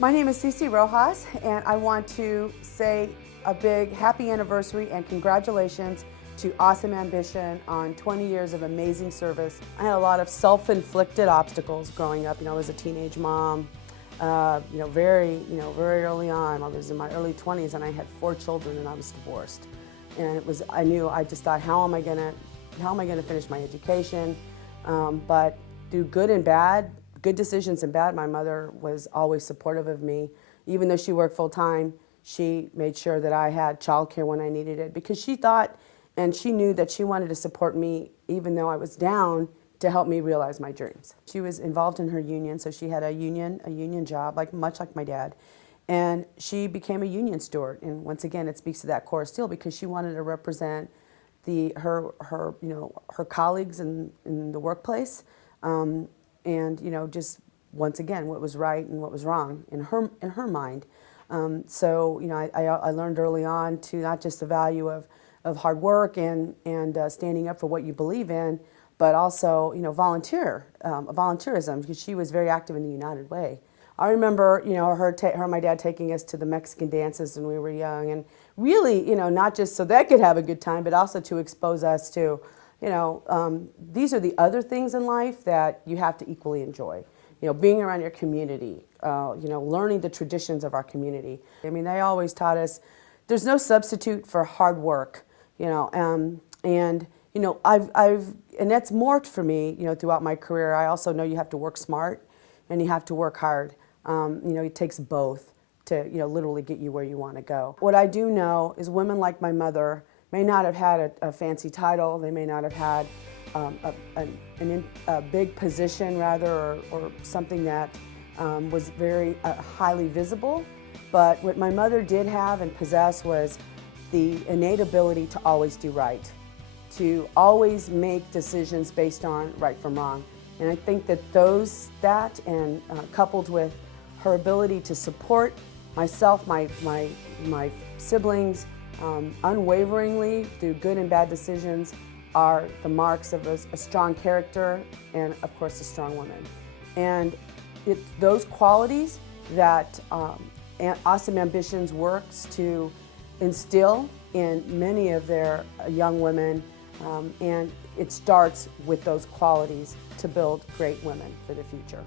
My name is CiCi Rojas, and I want to say a big happy anniversary and congratulations to Awesome Ambition on 20 years of amazing service. I had a lot of self-inflicted obstacles growing up. I was a teenage mom. Very early on. I was in my early 20s, and I had 4 children, and I was divorced. And I just thought, how am I gonna finish my education? But through good and bad, good decisions and bad, my mother was always supportive of me. Even though she worked full time, she made sure that I had childcare when I needed it, because she thought and she knew that she wanted to support me even though I was down, to help me realize my dreams. She was involved in her union, so she had a union job, much like my dad. And she became a union steward. And once again, it speaks to that core still, because she wanted to represent her colleagues in the workplace. Just once again, what was right and what was wrong in her mind. I learned early on to not just the value of hard work and standing up for what you believe in, but also volunteerism, because she was very active in the United Way. I remember her and my dad taking us to the Mexican dances when we were young, and really not just so they could have a good time, but also to expose us to these are the other things in life that you have to equally enjoy. Being around your community, learning the traditions of our community. I mean, they always taught us there's no substitute for hard work, and that's morphed for me, throughout my career. I also know you have to work smart and you have to work hard. It takes both to, literally get you where you want to go. What I do know is women like my mother may not have had a fancy title, they may not have had a big position, rather, or something that was very highly visible, but what my mother did have and possess was the innate ability to always do right, to always make decisions based on right from wrong. And I think that coupled with her ability to support myself, my siblings, unwaveringly through good and bad decisions, are the marks of a strong character and, of course, a strong woman. And those qualities that Awesome Ambitions works to instill in many of their young women, and it starts with those qualities to build great women for the future.